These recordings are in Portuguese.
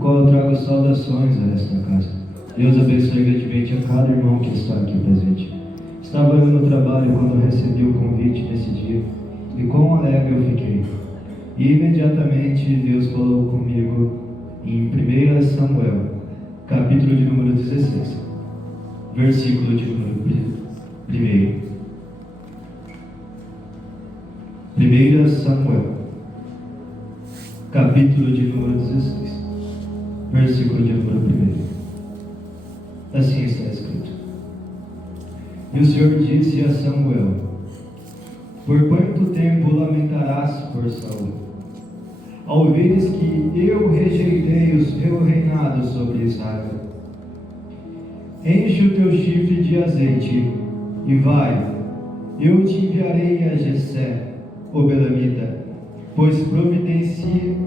qual eu trago saudações a esta casa. Deus abençoe grandemente a cada irmão que está aqui presente. Estava eu no trabalho quando recebi o convite nesse dia, e quão alegre eu fiquei. E imediatamente Deus falou comigo em 1 Samuel, capítulo de número 16, versículo de número 1. 1 Samuel, capítulo de número 16, versículo de número 1. Assim está escrito: E o Senhor disse a Samuel: Por quanto tempo lamentarás por Saul, ao veres que eu rejeitei o seu reinado sobre Israel? Enche o teu chifre de azeite e vai, eu te enviarei a Jessé, o belamita, pois providenciei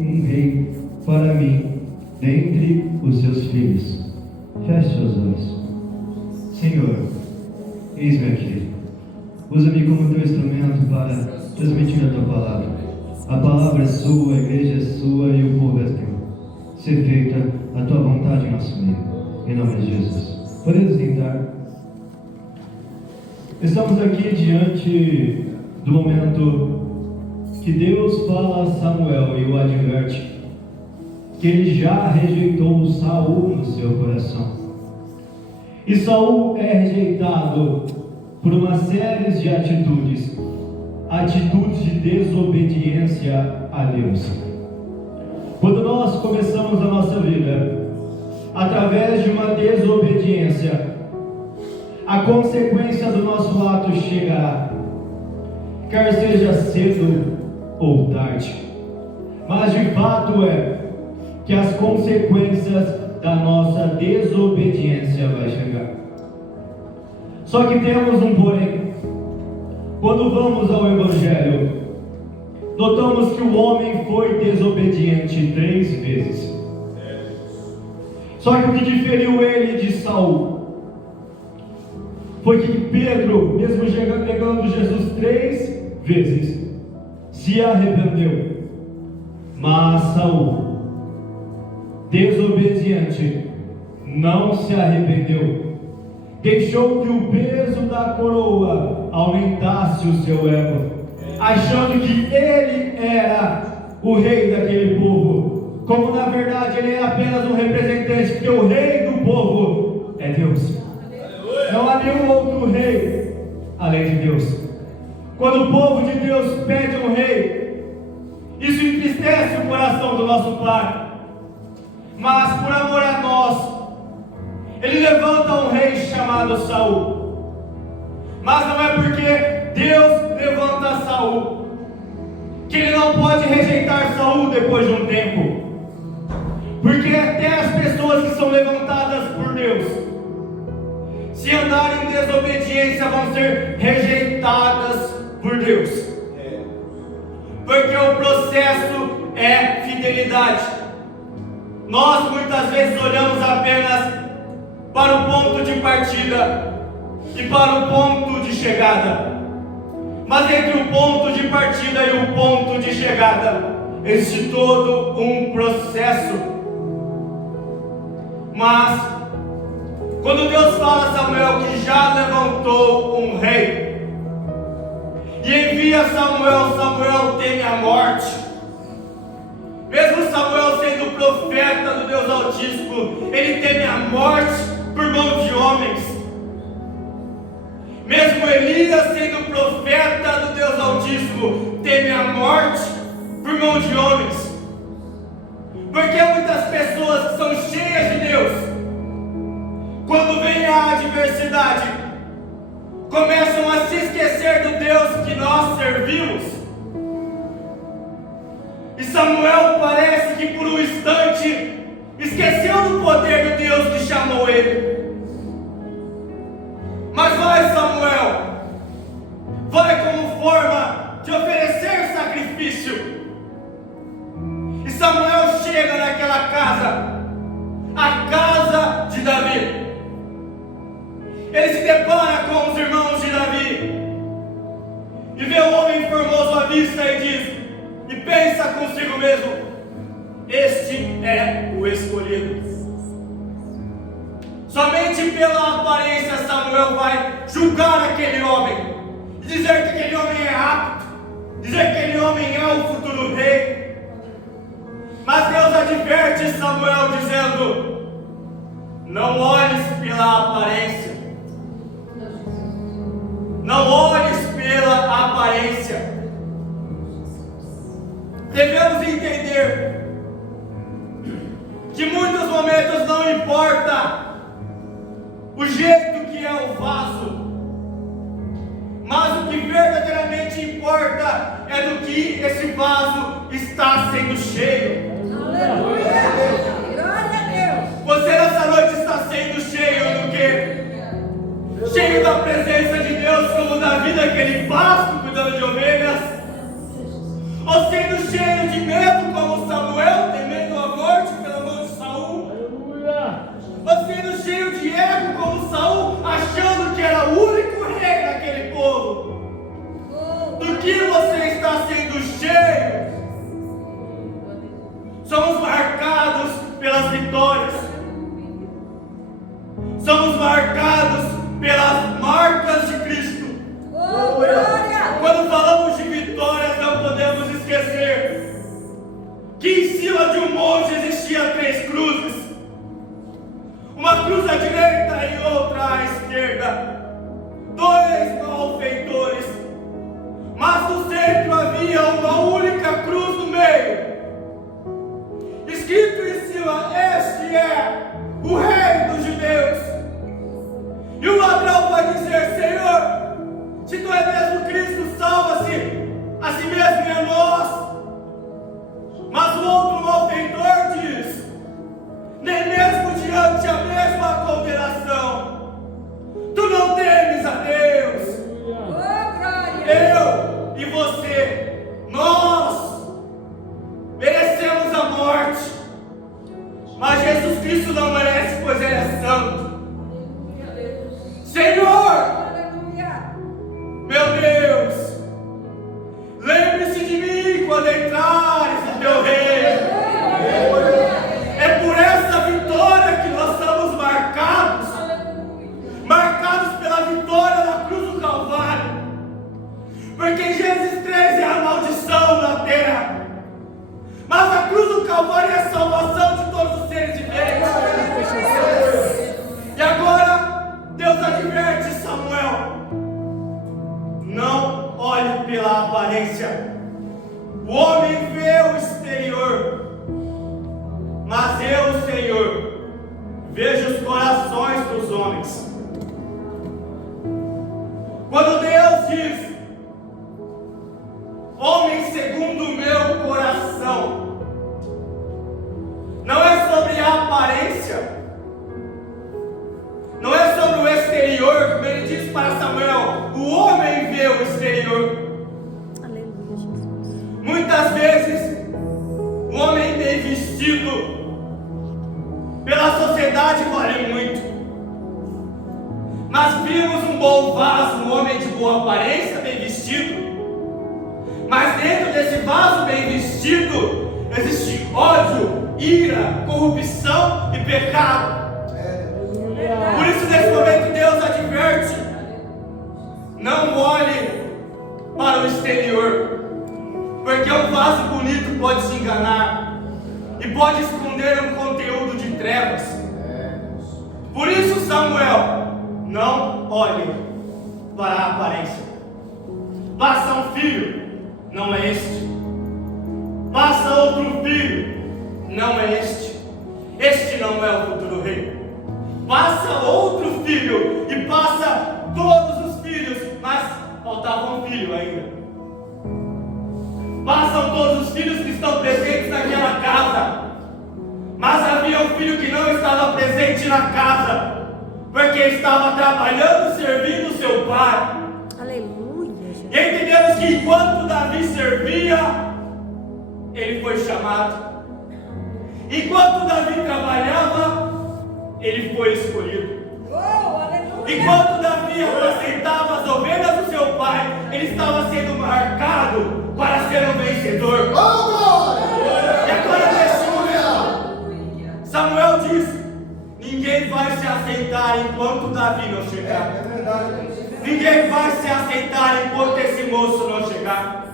um rei para mim dentre os seus filhos. Feche os olhos. Senhor, eis-me aqui. Usa-me como teu instrumento para transmitir a tua palavra. A palavra é sua, a igreja é sua e o povo é teu. Ser feita a tua vontade em nosso meio. Em nome de Jesus. Podemos sentar? Estamos aqui diante do momento que Deus fala a Samuel e o adverte que ele já rejeitou Saul no seu coração. E Saul é rejeitado por uma série de atitudes de desobediência a Deus. Quando nós começamos a nossa vida através de uma desobediência, a consequência do nosso ato chegará, quer seja cedo ou tarde. Mas de fato é que as consequências da nossa desobediência vai chegar. Só que temos um porém. Quando vamos ao Evangelho, notamos que o homem foi desobediente 3 vezes. Só que o que diferiu ele de Saul foi que Pedro, mesmo negando Jesus 3 vezes, se arrependeu. Mas Saul, desobediente, não se arrependeu. Deixou que o peso da coroa aumentasse o seu ego, achando que ele era o rei daquele povo, como na verdade ele é apenas um representante, porque o rei do povo é Deus. Não há nenhum outro rei além de Deus. Quando o povo de Deus pede um rei, isso entristece o coração do nosso Pai. Mas por amor a nós, ele levanta um rei chamado Saul. Mas não é porque Deus levanta Saul que ele não pode rejeitar Saul depois de um tempo. Porque até as pessoas que são levantadas por Deus, se andarem em desobediência, vão ser rejeitadas por Deus. Porque o processo é fidelidade. Nós muitas vezes olhamos apenas para o ponto de partida e para o ponto de chegada. Mas entre o ponto de partida e o ponto de chegada existe todo um processo. Mas quando Deus fala a Samuel que já levantou um rei e envia Samuel, Samuel teme a morte. Mesmo Samuel sendo profeta do Deus Altíssimo, ele teme a morte por mão de homens. Mesmo Elias sendo profeta do Deus Altíssimo, teme a morte por mão de homens. Porque muitas pessoas que são cheias de Deus, quando vem a adversidade, começam a se esquecer do Deus que nós servimos. E Samuel parece que por um instante esqueceu do poder do Deus que chamou ele. Mas vai, Samuel, vai como forma de oferecer sacrifício. E Samuel chega naquela casa, a casa de Davi. Ele se depara com os irmãos de Davi e vê o homem formoso à vista e diz, e pensa consigo mesmo: é o escolhido. Somente pela aparência Samuel vai julgar aquele homem, dizer que aquele homem é apto, dizer que aquele homem é o futuro rei. Mas Deus adverte Samuel dizendo: não olhes pela aparência, não olhes pela aparência. Devemos entender que em muitos momentos não importa o jeito que é o vaso, mas o que verdadeiramente importa é do que esse vaso está sendo cheio. Aleluia! Glória a Deus! Você nessa noite está sendo cheio do quê? Cheio da presença de Deus, como Davi naquele pasto cuidando de ovelhas? Ou sendo cheio de medo, como Samuel, temendo a morte pela mão de Saul? Ou sendo cheio de ego, como Saul, achando que era o único rei daquele povo? Do que você está sendo cheio? Somos marcados pelas vitórias, somos marcados pelas marcas de Cristo. Quando falamos de vitórias, não podemos esquecer que em cima de um monte existiam 3 cruzes, uma cruz à direita e outra à esquerda, 2 malfeitores, mas no centro havia uma única cruz no meio, escrito em cima: este é o rei dos judeus. E o ladrão vai dizer: Senhor, se tu és mesmo Cristo, salva-se a si mesmo e a nós. Mas o outro malfeitor diz: nem mesmo diante a mesma condenação, tu não temes a Deus. Eu e você, nós merecemos a morte, mas Jesus Cristo não merece, pois Ele é santo. Senhor, meu Deus, lembre-se de mim quando entrares no teu reino. É por essa vitória que nós estamos marcados pela vitória da cruz do Calvário. Porque em Gênesis 13 é a maldição na terra, mas a cruz do Calvário é a salvação de todos os seres viventes. E agora Deus adverte Samuel: não olhe pela aparência. O homem vê o exterior, mas eu, Senhor, vejo os corações dos homens. Quando Deus diz: homem segundo o meu coração, não é sobre a aparência, não é sobre o exterior, como ele diz para Samuel: o homem vê o exterior. Aleluia, Jesus. Muitas vezes, o homem bem vestido pela sociedade vale muito, mas vimos um bom vaso, um homem de boa aparência, bem vestido, mas dentro desse vaso bem vestido existe ódio, ira, corrupção e pecado. Por isso nesse momento Deus adverte: não olhe para o exterior, porque um vaso bonito pode se enganar e pode esconder um conteúdo de trevas. Por isso, Samuel, não olhe para a aparência. Passa um filho, não é este. Passa outro filho, não é este. Este não é o futuro rei. Passa outro filho e passa todos os filhos, mas faltava um filho ainda. Passam todos os filhos que estão presentes naquela casa, mas havia um filho que não estava presente na casa, porque estava trabalhando, servindo seu pai. Aleluia, Jesus. E entendemos que enquanto Davi servia, ele foi chamado. Enquanto Davi trabalhava, ele foi escolhido. Enquanto Davi apacentava as ovelhas do seu pai, ele estava sendo marcado para ser um vencedor. E agora nesse momento, aceitar enquanto Davi não chegar. Ninguém vai se aceitar enquanto esse moço não chegar.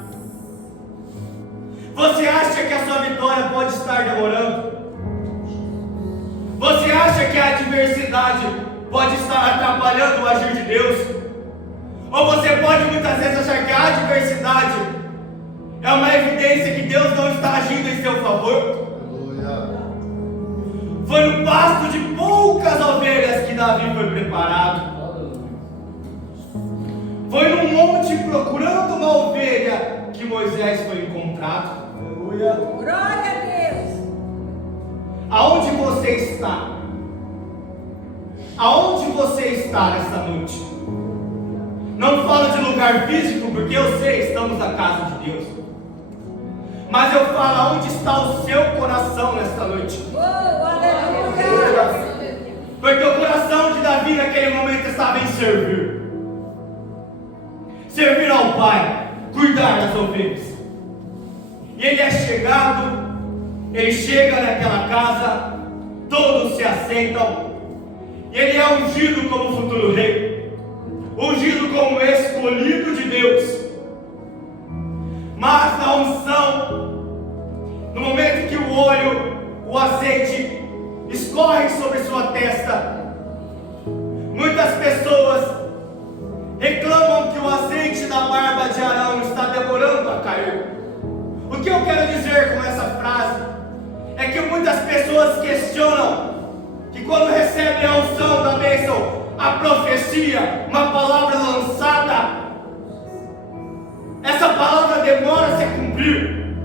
Você acha que a sua vitória pode estar demorando? Você acha que a adversidade pode estar atrapalhando o agir de Deus? Ou você pode muitas vezes achar que a adversidade é uma evidência que Deus não está agindo em seu favor? Foi no pasto de poucas ovelhas que Davi foi preparado. Foi num monte procurando uma ovelha que Moisés foi encontrado. Aleluia. Glória a Deus. Aonde você está? Aonde você está nesta noite? Não falo de lugar físico, porque eu sei, estamos na casa de Deus. Mas eu falo aonde está o seu coração nesta noite. Oh, aleluia. Porque o coração de Davi naquele momento estava em servir. Servir ao Pai, cuidar das ovelhas. E ele é chegado, ele chega naquela casa, todos se assentam, e ele é ungido como futuro rei, ungido como escolhido de Deus. Mas na unção, no momento que o óleo, o azeite, escorre sobre sua testa, muitas pessoas reclamam que o azeite da barba de Arão está demorando a cair. O que eu quero dizer com essa frase é que muitas pessoas questionam que quando recebem a unção da bênção, a profecia, uma palavra lançada, essa palavra demora a se cumprir,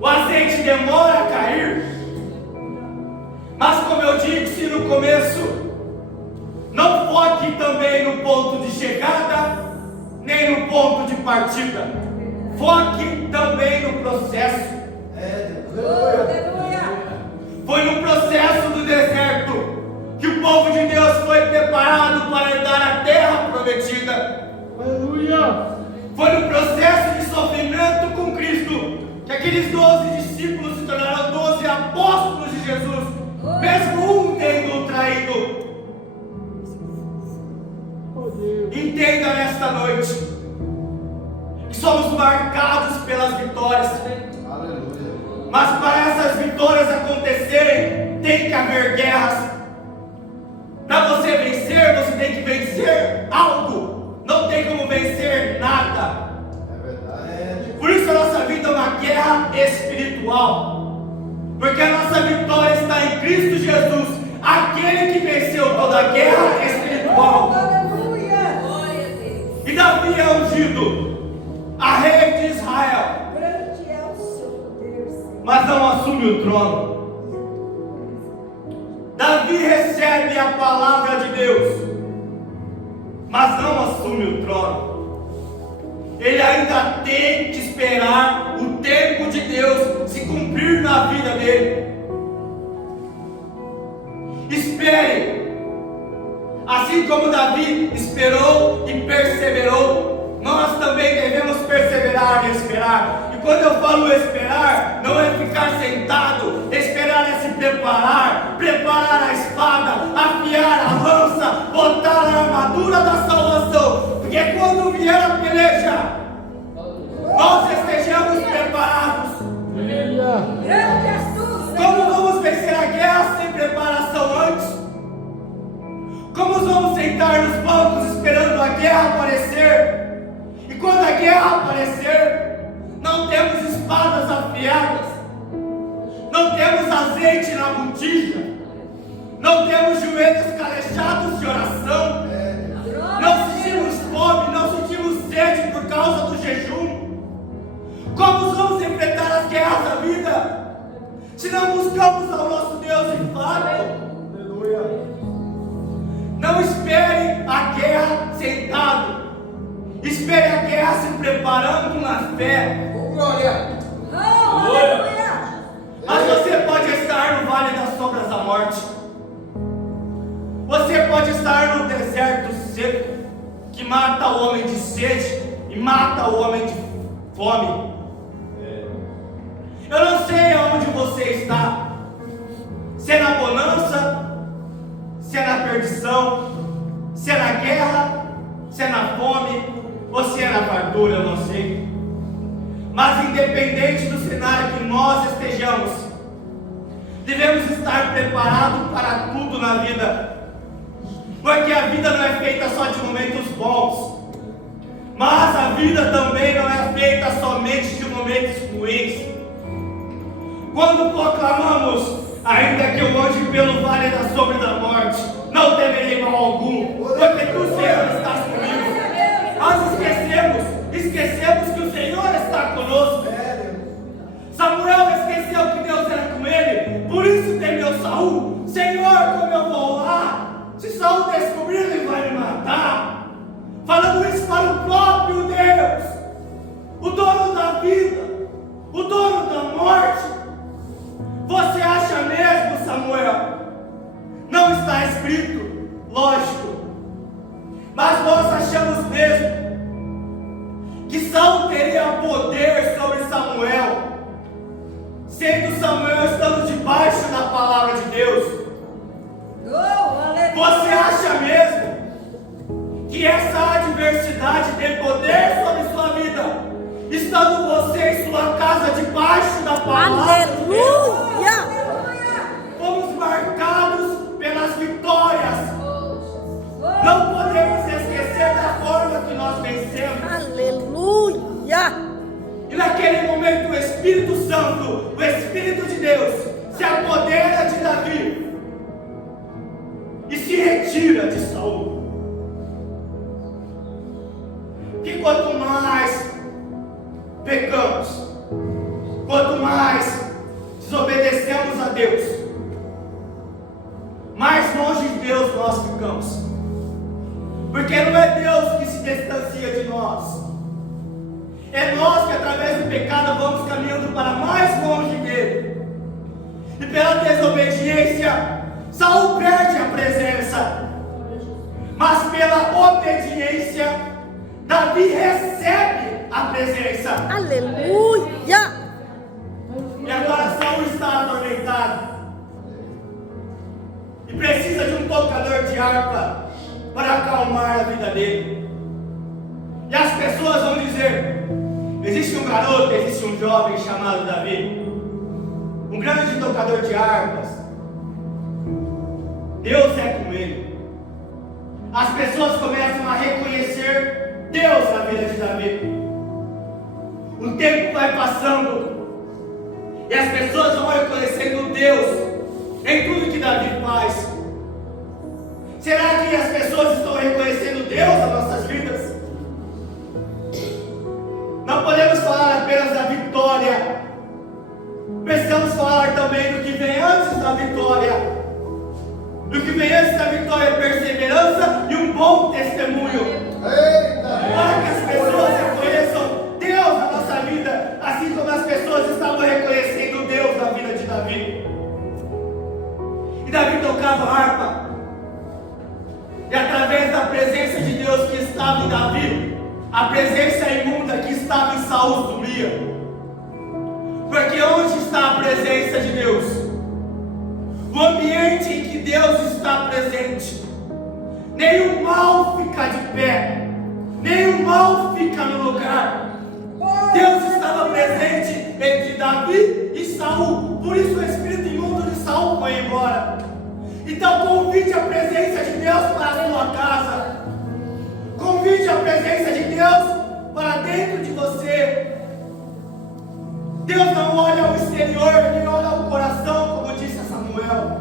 o azeite demora a cair. Mas como eu disse no começo, não foque também no ponto de chegada, nem no ponto de partida. Foque também no processo. Aleluia. Foi no processo do deserto que o povo de Deus foi preparado para herdar a terra prometida. Aleluia. Foi no processo de sofrimento com Cristo que aqueles 12 discípulos se tornaram 12 apóstolos de Jesus, mesmo um tendo o traído. Entenda nesta noite que somos marcados pelas vitórias. Aleluia. Mas para essas vitórias acontecerem, tem que haver guerras. Para você vencer, você tem que vencer algo. Não tem como vencer nada. É verdade. Por isso a nossa vida é uma guerra espiritual. Porque a nossa vitória está em Cristo Jesus, aquele que venceu toda a guerra espiritual. Aleluia. Glória a Deus. E Davi é ungido a rei de Israel, Grande é o seu poder, Senhor. mas não assume o trono. Davi recebe a palavra de Deus, mas não assume o trono. Ele ainda tem que esperar o tempo de Deus se cumprir na vida dele. Espere. Assim como Davi esperou e perseverou, nós também devemos perseverar e esperar. E quando eu falo esperar, não é ficar sentado. Esperar é se preparar, preparar a espada, afiar a lança, botar a armadura da salvação. Porque quando vier a peleja, nós estejamos preparados. Aleluia. Grande és tu, Senhor. Como vamos vencer a guerra sem preparação antes? Como vamos sentar nos bancos esperando a guerra aparecer? E quando a guerra aparecer, não temos espadas afiadas, não temos azeite na botija, não temos joelhos calejados de oração, não sentimos fome, não sentimos sede por causa do jejum. Como vamos enfrentar as guerras da vida se não buscamos ao nosso Deus em fato? Aleluia. Não espere a guerra sentado. Espere a guerra se preparando na fé. Glória. Oh, aleluia. Mas você pode estar no vale das sombras da morte. Você pode estar no deserto seco, que mata o homem de sede e mata o homem de fome. Eu não sei aonde você está. Se é na bonança, se é na perdição. perseguição, se é na guerra, se é na fome, ou se é na fartura, eu não sei. Mas independente do cenário que nós estejamos, devemos estar preparados para tudo na vida. Porque a vida não é feita só de momentos bons, mas a vida também não é feita somente de momentos ruins. Quando proclamamos, ainda que eu ande pelo vale da sombra da morte, não temerei mal algum, porque tu, Senhor, estás comigo. Nós esquecemos que o Senhor está conosco. Samuel esqueceu que Deus era com ele, por isso temeu Saul. Senhor, como eu vou lá? Se Saul descobrir, ele vai me matar. Falando isso para o próprio Deus, o dono da vida, o dono da morte. Você acha mesmo, Samuel? Não está escrito, lógico, mas nós achamos mesmo que Saul teria poder sobre Samuel, sendo Samuel estando debaixo da palavra de Deus. Você acha mesmo que essa adversidade tem poder sobre sua vida, estando você em sua casa debaixo da palavra de Deus? Aleluia! Fomos marcados pelas vitórias. Não podemos esquecer da forma que nós vencemos. Aleluia! E naquele momento o Espírito Santo, o Espírito de Deus, se apodera de Davi e se retira de Saul. Que quanto mais pecamos, quanto mais desobedecemos a Deus, mais longe de Deus nós ficamos. Porque não é Deus que se distancia de nós, é nós que através do pecado vamos caminhando para mais longe dele. E pela desobediência, Saul perde a presença, mas pela obediência, Davi recebe a presença. Aleluia! E agora Saul está atormentado e precisa de um tocador de harpa para acalmar a vida dele. E as pessoas vão dizer: existe um garoto, existe um jovem chamado Davi, um grande tocador de harpas, Deus é com ele. As pessoas começam a reconhecer Deus na vida de Davi. O tempo vai passando e as pessoas vão reconhecendo Deus em tudo que Davi faz. Será que as pessoas estão reconhecendo Deus nas nossas vidas? Não podemos falar apenas da vitória, precisamos falar também do que vem antes da vitória. Do que vem antes da vitória, perseverança e um bom testemunho. Para que as pessoas reconheçam Deus na nossa vida, assim como as pessoas estavam reconhecendo Deus na vida de Davi. E Davi tocava harpa, e através da presença de Deus que estava em Davi, a presença imunda que estava em Saul sumia. Porque onde está a presença de Deus? O ambiente em que Deus está presente, nenhum mal fica de pé, nenhum mal fica no lugar. Deus estava presente entre Davi e Saul, por isso o espírito imundo de Saul foi embora. Então convide a presença de Deus para a sua casa, convide a presença de Deus para dentro de você. Deus não olha o exterior, Ele olha o coração, como disse a Samuel.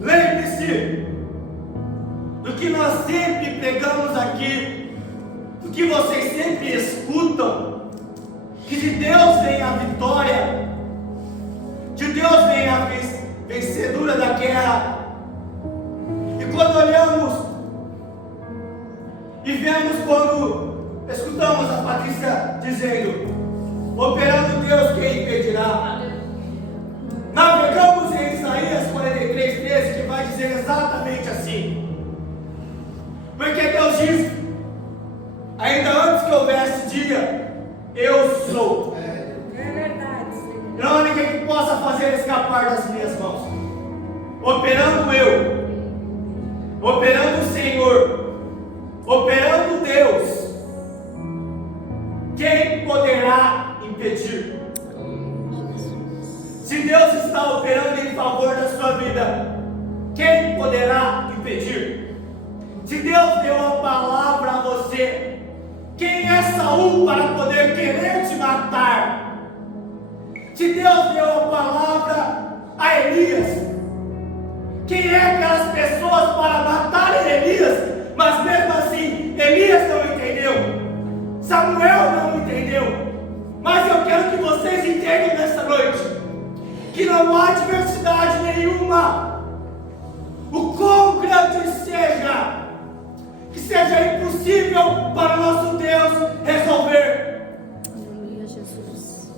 Lembre-se do que nós sempre pregamos aqui, do que vocês sempre escutam, que de Deus vem a vitória, de Deus vem a vencedura da guerra. E quando olhamos e vemos, quando escutamos a Patrícia dizendo: operando Deus, quem impedirá? Navegamos em Isaías 43:13, que vai dizer exatamente assim. Porque Deus diz: ainda antes que houvesse dia, eu sou. É verdade, Senhor. Não há ninguém que possa fazer escapar das minhas mãos. Operando eu, operando o Senhor, operando Deus, quem poderá impedir? Se Deus está operando em favor da sua vida, quem poderá impedir? Se Deus deu a palavra a você, quem é Saul para poder querer te matar? Se Deus deu a palavra a Elias, quem é aquelas pessoas para matar Elias? Mas mesmo assim, Elias não entendeu, Samuel não entendeu. Mas eu quero que vocês entendam nessa noite que não há adversidade nenhuma, o quão grande seja, que seja impossível para o nosso Deus resolver. Aleluia, Jesus.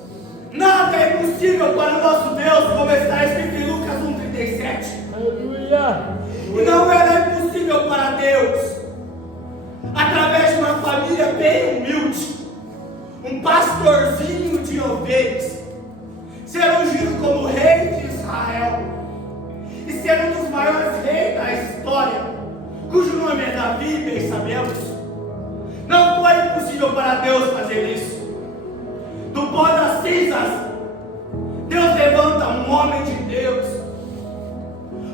Nada é impossível para o nosso Deus, como está escrito em Lucas 1,37. Aleluia. E não era impossível para Deus, através de uma família bem humilde, um pastorzinho de ovelhas, ser ungido como rei de Israel e ser um dos maiores reis da história, cujo nome é Davi, bem sabemos. Não foi impossível para Deus fazer isso. Do pó das cinzas, Deus levanta um homem de Deus.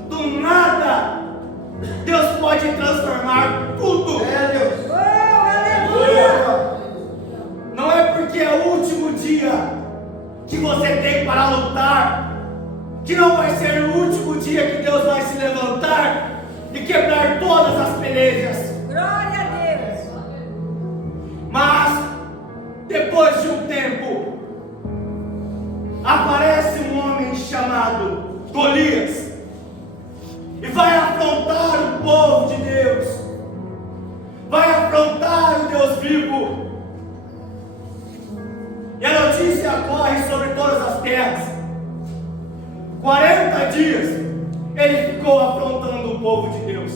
Do nada, Deus pode transformar tudo. É Deus. Oh, aleluia. Aleluia. você tem para lutar, que não vai ser o último dia que Deus vai se levantar e quebrar todas as pelejas. Glória a Deus. Mas, depois de um tempo, aparece um homem chamado Golias e vai afrontar o povo de Deus, vai afrontar o Deus vivo. E a notícia corre sobre todas as terras. 40 dias ele ficou afrontando o povo de Deus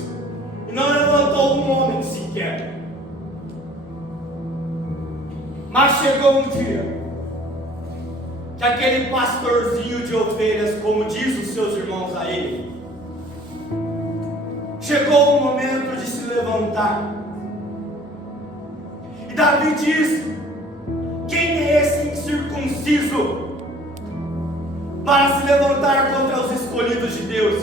e não levantou um homem sequer. Mas chegou um dia que aquele pastorzinho de ovelhas, como diz os seus irmãos a ele, chegou o momento de se levantar. E Davi diz: quem é esse incircunciso para se levantar contra os escolhidos de Deus,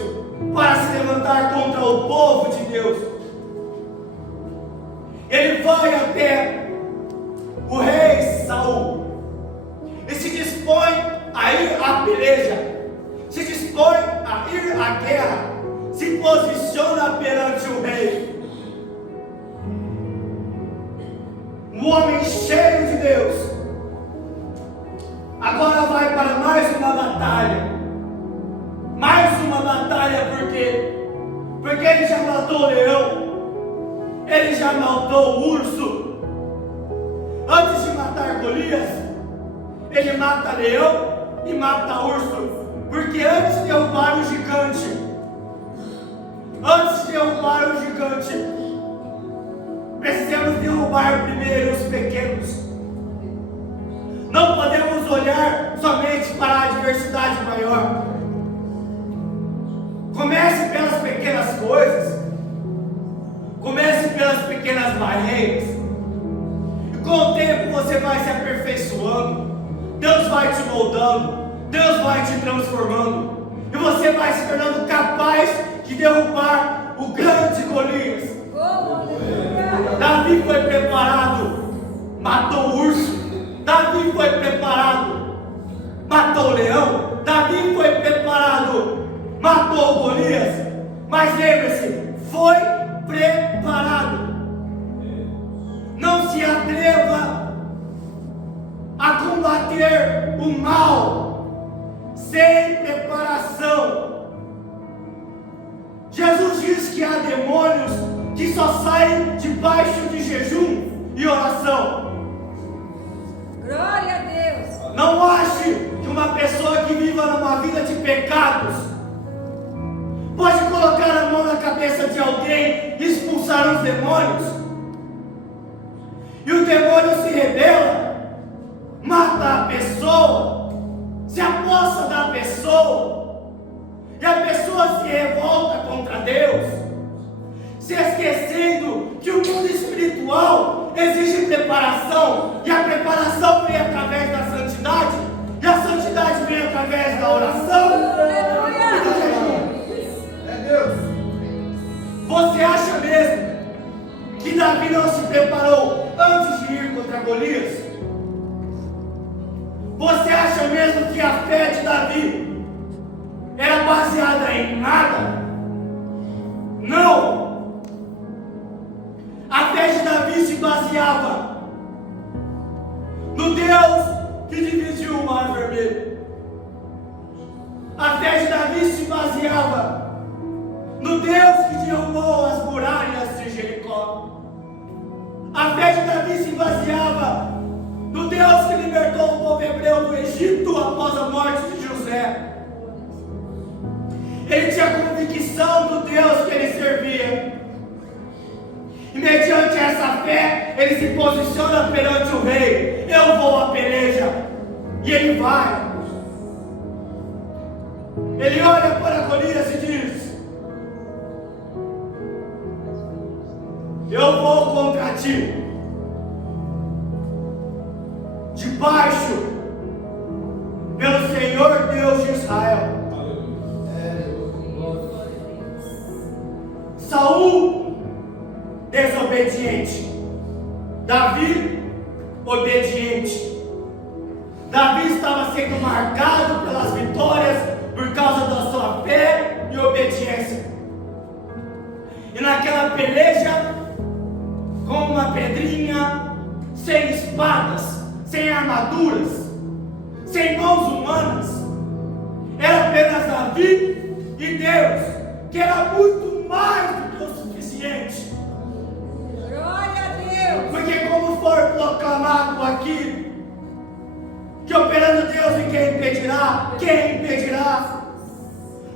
para se levantar contra o povo de Deus? Ele vai até o rei Saul e se dispõe a ir à peleja, se dispõe a ir à guerra, se posiciona perante o rei. Um homem cheio de Deus agora vai para mais uma batalha. Mais uma batalha, por quê? Porque ele já matou o leão, ele já matou o urso. Antes de matar Golias, ele mata leão e mata urso. Porque antes de derrubar o gigante, precisamos derrubar primeiro os pequenos. Não podemos olhar somente para a adversidade maior. Comece pelas pequenas coisas. Comece pelas pequenas barreiras. E com o tempo você vai se aperfeiçoando. Deus vai te moldando. Deus vai te transformando. E você vai se tornando capaz de derrubar o grande Golias. Oh, aleluia. Davi foi preparado, matou o urso. Davi foi preparado, matou o leão. Davi foi preparado, matou o Golias. Mas lembre-se, foi preparado. Não se atreva a combater o mal sem preparação. Jesus diz que há demônios que só saem debaixo de jejum e oração. Glória a Deus. Não ache que uma pessoa que viva numa vida de pecados pode colocar a mão na cabeça de alguém e expulsar os demônios. E o demônio se rebela, mata a pessoa, se apossa da pessoa, e a pessoa se revolta contra Deus. se esquecendo que o mundo espiritual exige preparação, e a preparação vem através da santidade, e a santidade vem através da oração e do jejum. É Deus. Você acha mesmo que Davi não se preparou antes de ir contra Golias? Você acha mesmo que a fé de Davi era baseada em nada? Não! A fé de Davi se baseava no Deus que dividiu o mar vermelho. A fé de Davi se baseava no Deus que derrubou as muralhas de Jericó. A fé de Davi se baseava no Deus que libertou o povo hebreu do Egito após a morte de José. Ele tinha convicção do Deus que ele servia. E mediante essa fé, ele se posiciona perante o rei. Eu vou à peleja. E ele vai. Ele olha para Golias e diz: eu vou contra ti. Debaixo pelo Senhor Deus de Israel. Saul, desobediente. Davi, obediente. Davi estava sendo marcado pelas vitórias por causa da sua fé e obediência. E naquela peleja, com uma pedrinha, sem espadas, sem armaduras, sem mãos humanas, era apenas Davi e Deus, que era muito mais do que o suficiente. Glória a Deus. Porque como for proclamado aqui, que operando Deus e quem impedirá? Quem impedirá?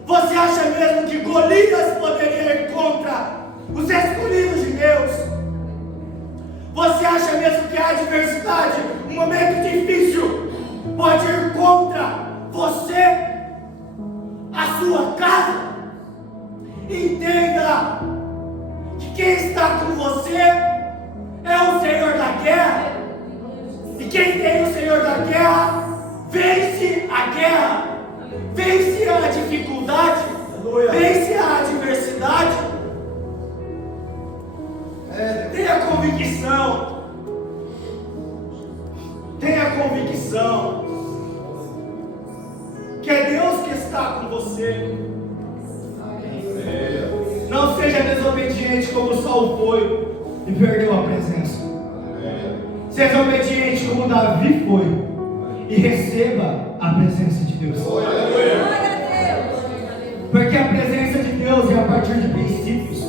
Você acha mesmo que Golias poderia ir contra os escolhidos de Deus? Você acha mesmo que a adversidade, um momento difícil, pode ir contra você, a sua casa? Entenda que quem está com você é o Senhor da guerra. E quem tem o Senhor da guerra, vence a guerra, vence a dificuldade, vence a adversidade. Tenha convicção. Tenha convicção que é Deus que está com você. Não seja desobediente como Saul foi e perdeu a presença. Seja obediente como Davi foi e receba a presença de Deus. Glória a Deus. Porque a presença de Deus é a partir de princípios.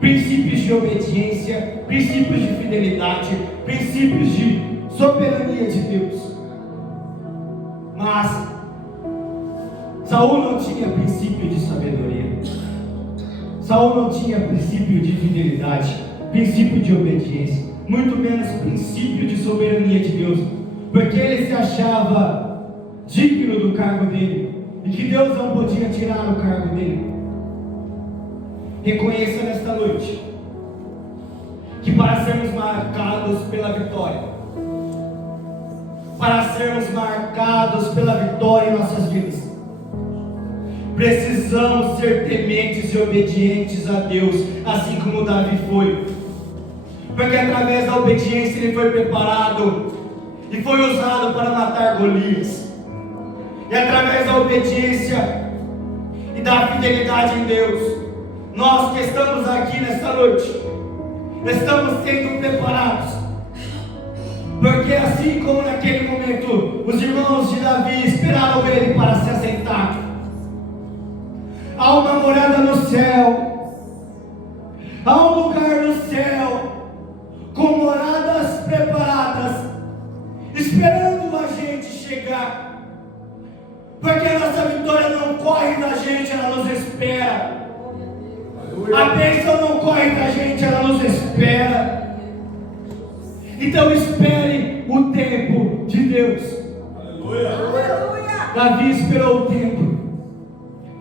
Princípios de obediência, princípios de fidelidade, princípios de soberania de Deus. Mas Saul não tinha princípio de sabedoria. Saul não tinha princípio de fidelidade, princípio de obediência, muito menos princípio de soberania de Deus, porque ele se achava digno do cargo dele e que Deus não podia tirar o cargo dele. Reconheça nesta noite que para sermos marcados pela vitória, para sermos marcados pela vitória em nossas vidas, precisamos ser tementes e obedientes a Deus, assim como Davi foi. Porque através da obediência ele foi preparado e foi usado para matar Golias. E através da obediência e da fidelidade em Deus, nós que estamos aqui nesta noite, estamos sendo preparados. Porque assim como naquele momento os irmãos de Davi esperaram ele para se assentar, há uma morada no céu, há um lugar no céu, com moradas preparadas, esperando a gente chegar. Porque a nossa vitória não corre da gente, ela nos espera. A bênção não corre da gente, ela nos espera. Então espere o tempo de Deus. Aleluia. Davi esperou o tempo,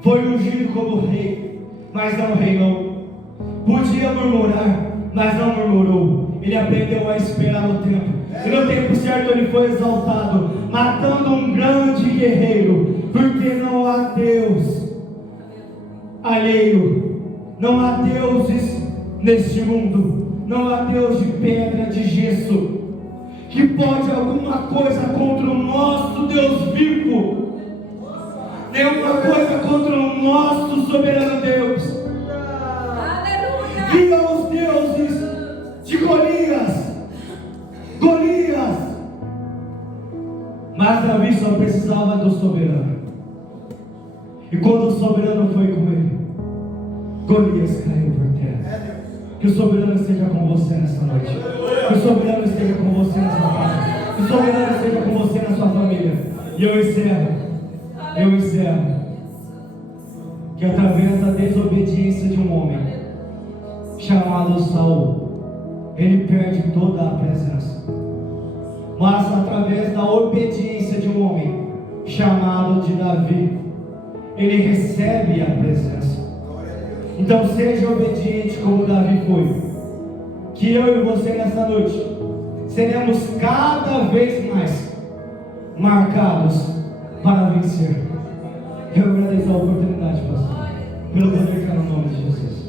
foi ungido como rei, mas não reinou. Podia murmurar, mas não murmurou. Ele aprendeu a esperar no tempo. E no tempo certo ele foi exaltado, matando um grande guerreiro. Porque não há Deus alheio, não há deuses neste mundo, não há Deus de pedra, de gesso, que pode alguma coisa contra o nosso Deus vivo, nenhuma coisa contra o nosso soberano Deus. Aleluia. Viam os deuses de Golias, mas Davi só precisava do soberano. E quando o soberano foi com ele, Golias caiu por terra. Que o soberano esteja com você nessa noite. Que o soberano esteja com você na sua casa. Que o soberano esteja com você na sua família. E eu encerro. Que através da desobediência de um homem chamado Saul, ele perde toda a presença. Mas através da obediência de um homem chamado de Davi, ele recebe a presença. Então seja obediente como Davi foi. Que eu e você nessa noite seremos cada vez mais marcados para vencer. Eu agradeço a oportunidade, pastor, pelo poder que é no nome de Jesus.